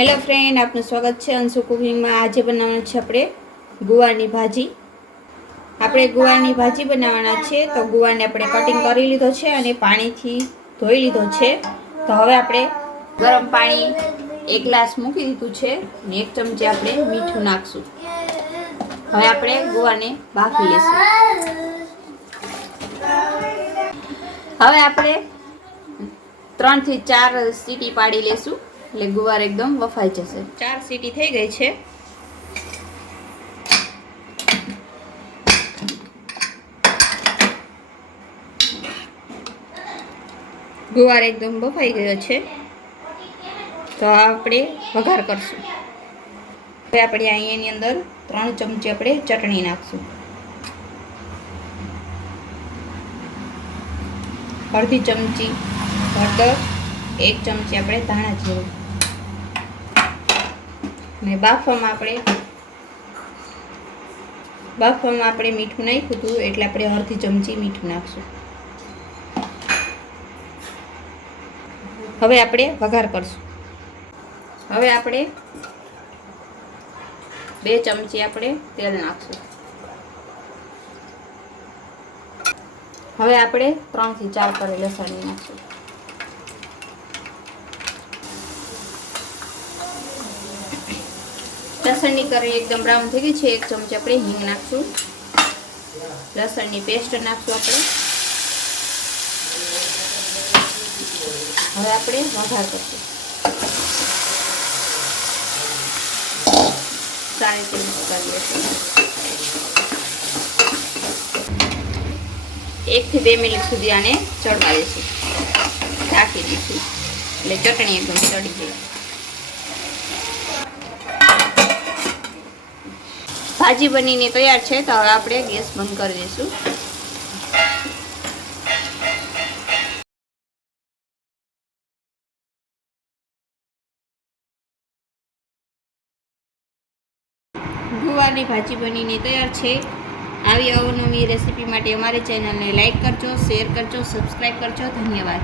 Hello friend, આપનું સ્વાગત છે અંશુ કુકિંગમાં। આજે બનાવવાનું છે આપણે ગુવારની ભાજી। આપણે ગુવારની ભાજી બનાવવાના છે તો ગુવારને આપણે કટિંગ કરી લીધો છે અને પાણીથી ધોઈ લીધો છે। તો હવે આપણે ગરમ પાણી 1 ગ્લાસ મૂકી દીધું છે અને 1 ચમચી આપણે મીઠું નાખશું। હવે આપણે ગુવારને બાફી લઈશું। હવે આપણે 3 થી 4 સીટી પાડી લેશું એટલે ગુવાર એકદમ વફાઈ જશે। 4 સીટી થઈ ગઈ છે। ગુવાર એકદમ બફાઈ ગયો છે તો આપણે વઘાર કરશું। હવે આપણે અહીંયાની અંદર 3 ચમચી આપણે ચટણી નાખશું, અડધી ચમચી હળદર, 1 ચમચી આપણે ધાણા જીરું ને બાફવામાં આપણે મીઠું નાખ્યું હતું એટલે આપણે અડધી ચમચી મીઠું નાખશું। હવે આપણે વઘાર કરશું। હવે આપણે 2 ચમચી આપણે તેલ નાખશું। હવે આપણે 3 થી 4 કળી લસણ નાખશું। લસણની કળી એકદમ બ્રાઉન થઈ ગઈ છે। 1 ચમચી આપણે હિંગ નાખશું। લસણની પેસ્ટ નાખશું આપણે। હવે આપણે વઘાર કરશું। સારી રીતે મિક્સ કરી લઈશું। 1 થી 2 મિનિટ સુધી આને ચડવા દઈશું, ઢાંકી દઈશું એટલે ચટણી એકદમ ચડી જાય। ભાજી બનીને તૈયાર છે તો હવે આપણે ગેસ બંધ કરી દઈશું। ગુવારની ભાજી બનીને તૈયાર છે। આવી અવનવી રેસીપી માટે અમારી ચેનલને લાઈક કરજો, શેર કરજો, સબસ્ક્રાઈબ કરજો। ધન્યવાદ।